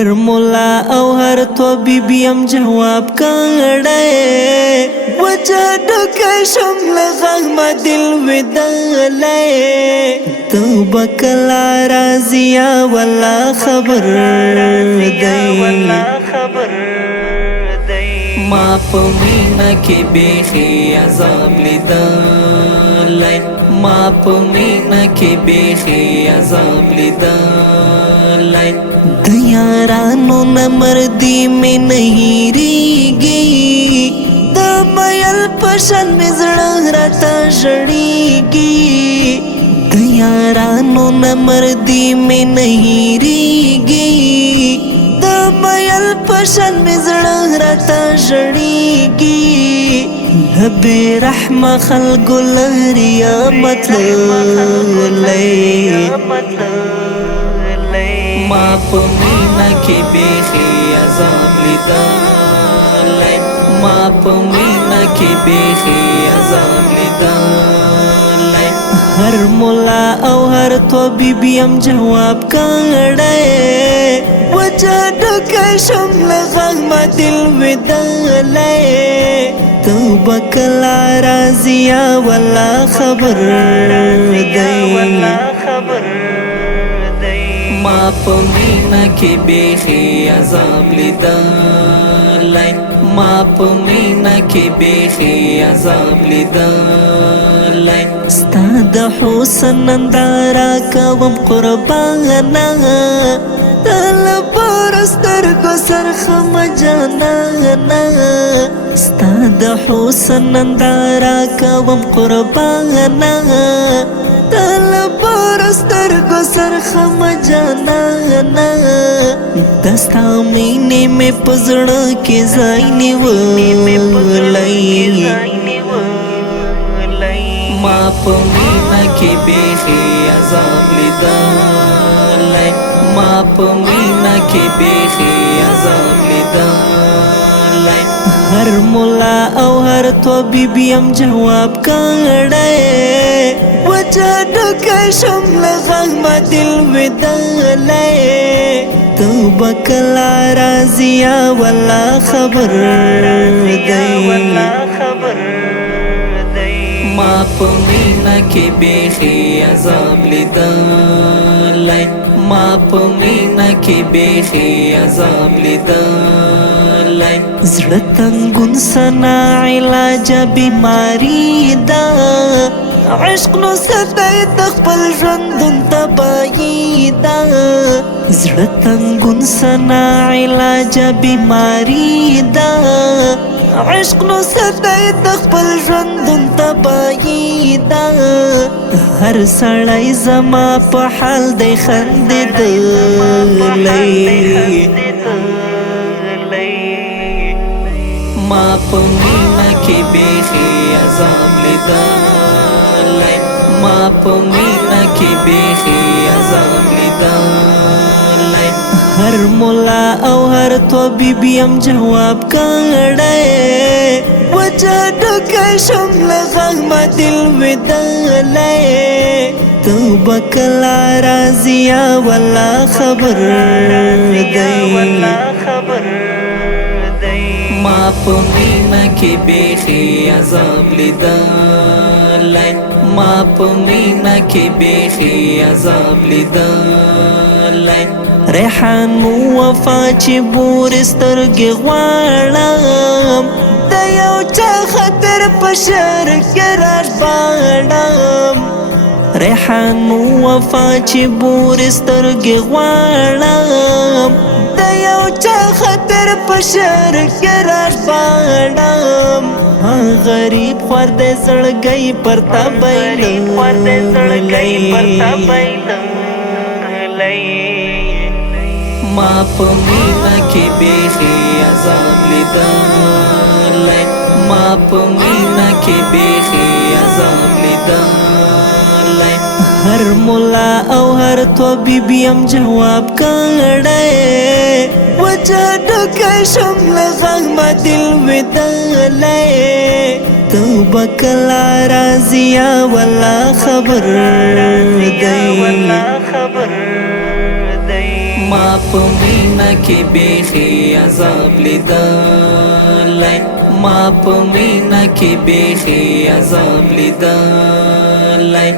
هر مولا او هر طبيبيم جواب کړه وجه ډکه شم لغه ما دل ودلې توبه کلا رازیا ولا خبر دی ما په مینا کې بیخي عذاب لیدلای ما په مینا کې بیخي عذاب لیدلای د یارانو نه مردي مې نه هېرېږي د میل په شان مې زړه راته ژړېږي د یارانو نه مردي مې نه هېرېږي د میل په شان مې زړه راته ژړېږي له بې رحمه خلکو لرې مطللی ما په مینا کې بیخي عذاب لیدلی ما په مینا کې بیخي عذاب لیدلی هر مولا او هر طبيبيم جواب کړه وجه ډکه شم لغه ما دل ودلې توبه کلا رازیا ولا خبر دی ما په مینا کې بیخي عذاب لیدلی ما په مینا کې بیخي عذاب لیدلی ستا د حسن ننداره کوم قربانه تل پر سترګو سرخم جانانه ستا د حسن ننداره کوم قربانه تل پر سترګو سرخم جانانه دستا مینې مې په زړه کې ځای نیولی ما په مینا کې بیخي عذاب لیدلی ما په مینا کې بیخي عذاب لیدلی هر مولا او هر طبيبيم جواب کړه وجه ډکه شم لغه ما دل ودلې توبه کلا رازیا ولا خبر دی ما په مینا کې بیخي عذاب لیدلی ما په مینا کې بیخي عذاب لیدلی زړه تنګون سنا علاج بیماری دا عشق نو ستای د خپل ژوندون تباهي دا زړه تنګون سنا علاج بیماری دا عشق نو ستای د خپل ژوندون تباهي دا هر سړی زما په حال دی خندېدلی ما په مینا کې بیخي عذاب لیدلی ما په مینا کې بیخي عذاب لیدلی هر مولا او هر طبيبيم جواب کړه وجه ډکه شم لغه ما دل ودلې توبه کلا رازیا ولا خبر دی ما په مینا کې بیخي عذاب لیدلی ما په مینا کې بیخي عذاب لیدلی ریحان وفا چې بور سترګې غواړم د یو چا خطر په شهر کې راژباړم ریحان وفا چې بور سترګې غواړم د یو چا خطر په شهر کې راژباړم غریب خوار د زړګۍ پر تا بایللی ما په مینا کې بیخي عذاب لیدلی ما په مینا کې بیخي عذاب لیدلی هر مولا او هر طبيبيم جواب کړه وجه ډکه شم لغه ما دل ودلې توبه کلا رازیا ولا خبر دی ما په مینا کې بیخي عذاب لیدلی ما په مینا کې بیخي عذاب لیدلی